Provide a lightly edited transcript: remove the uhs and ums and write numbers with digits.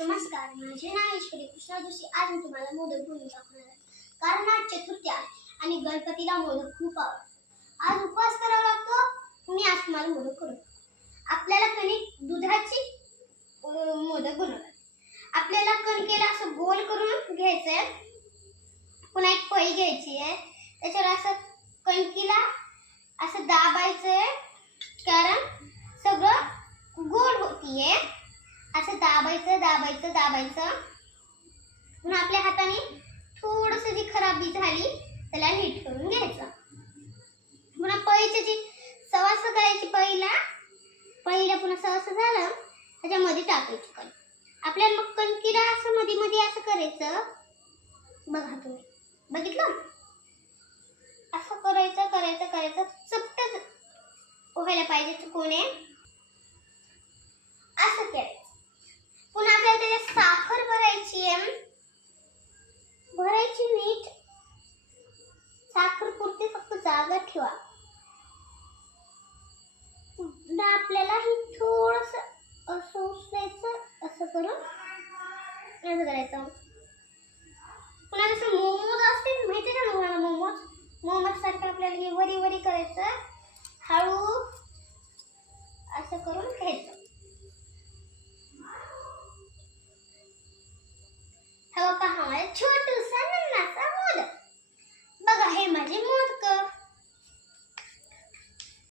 नमस्कार, माझे नाव ईश्वरी कृष्णा जोशी. आज मी तुम्हाला मोदक बनवून दाखवणार आहे. कारण आज चतुर्थी आहे आणि गणपतीला मोदक खूप आवडतात. आज उपवास करावा लागतो. मी आज तुम्हाला मोदक करू. आपल्याला कणिक दुधाची मोदक बनवतात. आपल्याला कणकेला असं गोल करून घ्यायचंय. पुन्हा एक पळी घ्यायची आहे. त्याच्यावर असं कणकीला असं दाबायचंय, कारण सगळं गोल होतीये. असं दाबायचं दाबायचं दाबायचं. पुन्हा आपल्या हाताने थोडस जी खराबी झाली त्याला नीट करून घ्यायचं. पुन्हा पळीची जी सवास करायची, पळीला पुन्हा सवास झालं त्याच्यामध्ये टाकायची कण. आपल्याला मग कणकीला असं मध्ये मध्ये असं करायचं. बघा तुम्ही बघितलं, असं करायचं करायचं करायचं. चपटच व्हायला पाहिजे, कोणे असं करायचं. पुन्हा आपल्याला त्याच्यात साखर भरायची आहे. भरायची नीट. साखर पुरते फक्त जागा ठेवा. आपल्याला हे थोडस असं उचलायचं, असं करून असं करायचं. पुन्हा जसं मोमोज असते, माहिती ना तुम्हाला मोमोज सारखं आपल्याला हे वरी वरी करायचं. हळू असं करून घ्यायचं.